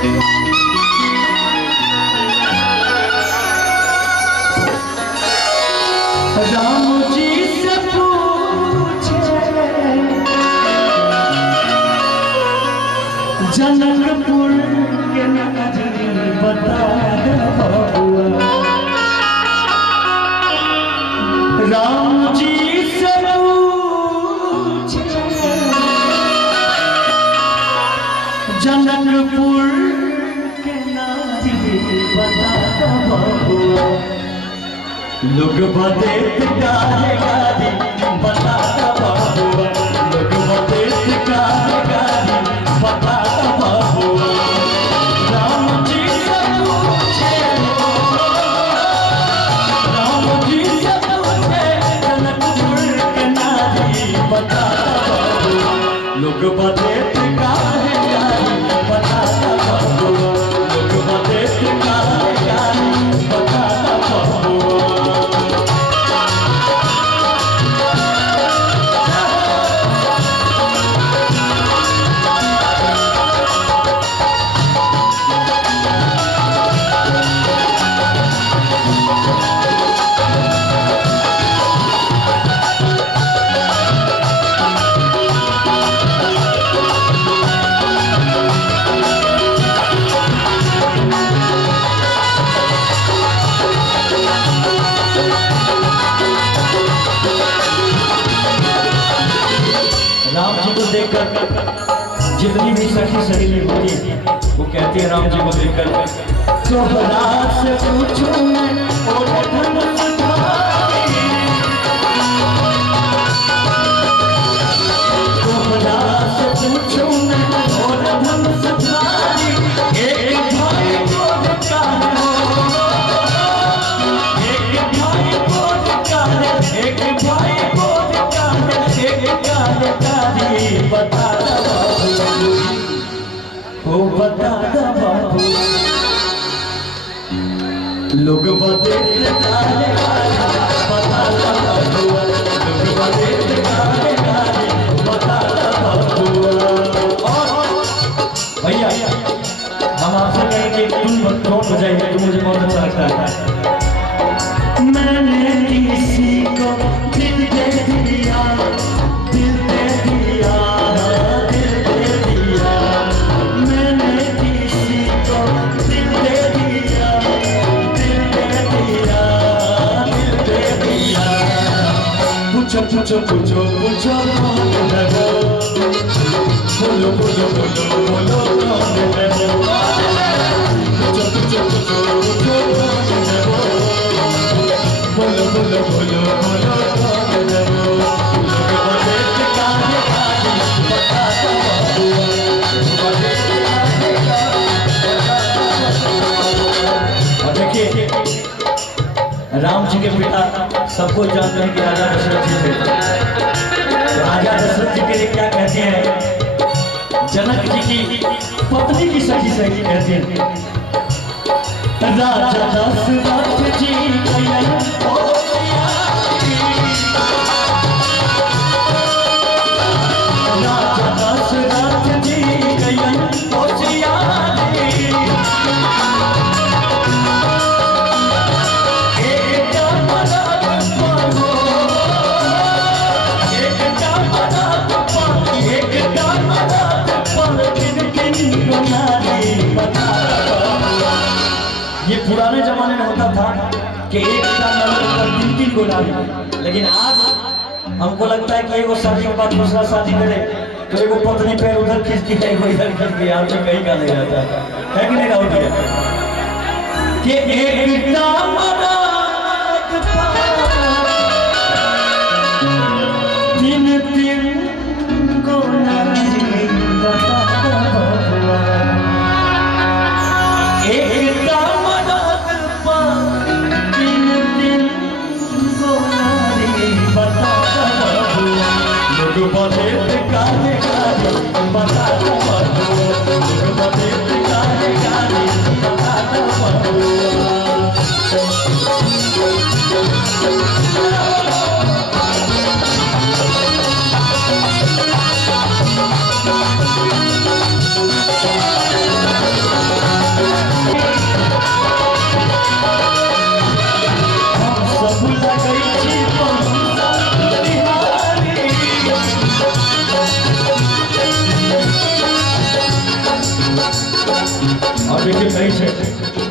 राम जी से पूछे जनकपुर के नजरी बता दे बबुआ। राम जी से पूछे जनकपुर के नजरी बता दे बबुआ। लोग बदेत काहे गादी बता बबुआ। लोग बदेत काहे गादी बता बबुआ। राम जी से पूछे जनकपुर के नारी बता बबुआ। लोग बदेत काहे गादी बता बबुआ। लोग बदेत काहे गादी बता बबुआ। राम जी को देखकर जितनी भी सखी सहेली होती है वो कहती है राम जी को देखकर, सोहरा से पूछूं मैं और धन सुधारी। सोहरा से पूछूं मैं और धन सुधारी। एक भाई को धिक्कार हो, एक भाई को धिक्कार, एक भाई को धिक्कार, एक कारी बता बाबू, ओ बता बाबू। लोग बदेत काहे गाली बता बाबू। लोग बदेत काहे गाली बता बाबू। और भैया हम आपसे कहेंगे तुम कौन बजाइए, तुम मुझे बहुत अच्छा लगता है। मैंने किसी को दिल दे दिया, दिल दे दिया, दिल दे दिया। मैंने किसी को दिल दे दिया, दिल दे दिया, दिल दे दिया। पूछो पूछो पूछो पूछो कौन है वो, बोलो बोलो बोलो बोलो कौन है वो। पूछो पूछो पूछो पूछो कौन है वो, बोलो बोलो बोलो बोलो कौन है वो। लोग बदेत काहे गाली बता बबुआ। बदेत काहे गाली बता बबुआ। और देखिए राम जी के पिता सबको जानते हैं कि राजा दशरथ जी थे। तो राजा दशरथ जी के लिए क्या कहते हैं, जनक जी की पत्नी की सखी सहेली कहते हैं, राजा दशरथ जी ये पुराने जमाने में होता था कि एक तीन तीन को डाली, लेकिन आज हमको लगता है कि एगो शादी के बाद दूसरा शादी करे तो एगो पत्नी पैर उधर खींचती है, एगो इधर खींचती है, आपसे कहीं का नहीं रहता है कि नहीं राहुल कि एक तीन तीन को नारी बता बबुआ। एक लोग बदेत काहे गाली बता बबुआ। लोग बदेत काहे गाली बता बबुआ। आप देखिए नहीं है